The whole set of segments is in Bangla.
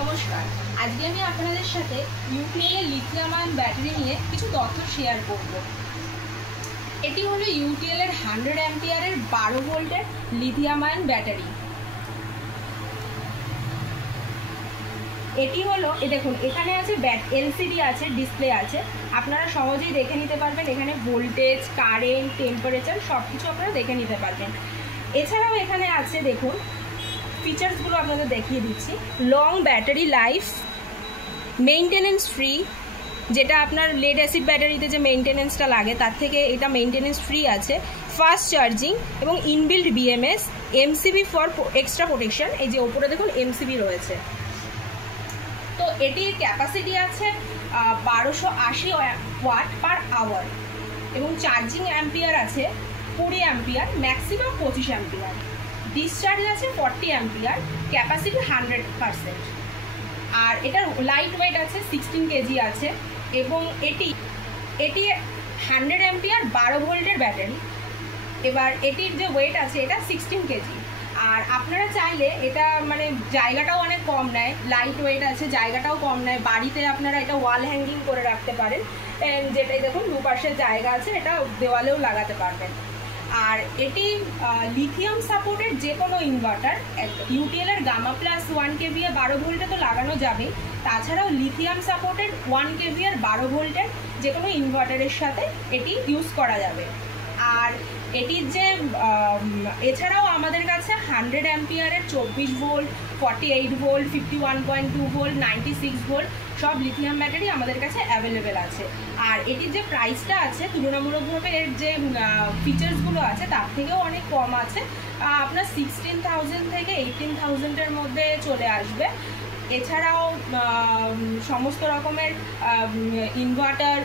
নমস্কার, আজকে আমি আপনাদের সাথে ইউটিএলের লিথিয়াম আয়ন ব্যাটারি নিয়ে কিছু তথ্য শেয়ার করব। এটি হলো ইউটিএলের 100 অ্যাম্পিয়ারের 12 ভোল্টের লিথিয়াম আয়ন ব্যাটারি। এটি হলো দেখুন, এখানে আছে এলসিডি আছে, ডিসপ্লে আছে, আপনারা সহজেই দেখে নিতে পারবেন। এখানে ভোল্টেজ, কারেন্ট, টেম্পারেচার সব কিছু আপনারা দেখে নিতে পারবেন। এছাড়াও এখানে আছে দেখুন, ফিচার্সগুলো আপনাদের দেখিয়ে দিচ্ছি। Long battery life, maintenance free, যেটা আপনার লেড অ্যাসিড ব্যাটারিতে যে মেইনটেনেন্সটা লাগে তার থেকে এটা মেইনটেনেন্স ফ্রি আছে। ফাস্ট চার্জিং এবং inbuilt BMS, MCB for extra protection. এই যে ওপরে দেখুন এমসিবি রয়েছে। তো এটির ক্যাপাসিটি আছে 1280 ওয়াট পার আওয়ার এবং চার্জিং অ্যাম্পিয়ার আছে 20 অ্যাম্পিয়ার, ম্যাক্সিমাম 25 অ্যাম্পিয়ার। ডিসচার্জ আছে 40 অ্যাম্পিয়ার, ক্যাপাসিটি 100%। আর এটার লাইট ওয়েট আছে 16 কেজি আছে এবং এটি 100 অ্যাম্পিয়ার 12 ভোল্টের ব্যাটারি। এবার এটির যে ওয়েট আছে এটা 16 কেজি। আর আপনারা চাইলে এটা মানে জায়গাটাও অনেক কম নেয়, লাইট ওয়েট আছে, জায়গাটাও কম নেয়। বাড়িতে আপনারা এটা ওয়াল হ্যাঙ্গিং করে রাখতে পারেন, যেটাই দেখুন দুপাশে জায়গা আছে, এটা দেওয়ালেও লাগাতে পারবেন। আর এটি লিথিয়াম সাপোর্টেড যে কোনো ইনভার্টার, ইউটিএলের গামা প্লাস 1 কেভিএ 12 ভোল্টে তো লাগানো যাবে, তাছাড়াও লিথিয়াম সাপোর্টেড 1 কেভিএ 12 ভোল্টের যে কোনো ইনভার্টারের সাথে এটি ইউজ করা যাবে। আর এটির যে এছাড়াও আমাদের কাছে 100 অ্যাম্পিয়ারের 24 ভোল্ট, 48 ভোল্ট, 51.2 ভোল্ট, 96 ভোল্ট সব লিথিয়াম ব্যাটারি আমাদের কাছে অ্যাভেলেবেল আছে। আর এটির যে প্রাইসটা আছে তুলনামূলকভাবে এর যে ফিচার্সগুলো আছে তার থেকেও অনেক কম আছে। আপনার 16,000 থেকে 18,000-এর মধ্যে চলে আসবে। এছাড়াও সমস্ত রকমের inverter,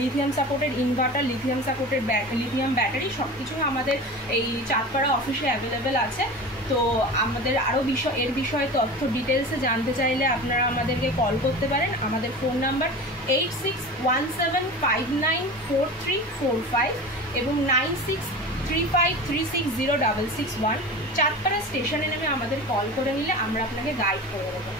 lithium supported inverter, lithium supported lithium battery সব কিছুই আমাদের এই চাঁদপাড়া অফিসে অ্যাভেলেবেল আছে। তো আমাদের আরও এর বিষয়ে তথ্য ডিটেলসে জানতে চাইলে আপনারা আমাদেরকে কল করতে পারেন। আমাদের ফোন নাম্বার 8617594345 এবং 9635360661। চাঁদপাড়া স্টেশনে নেমে আমাদের কল করে নিলে আমরা আপনাকে গাইড করে দেবো।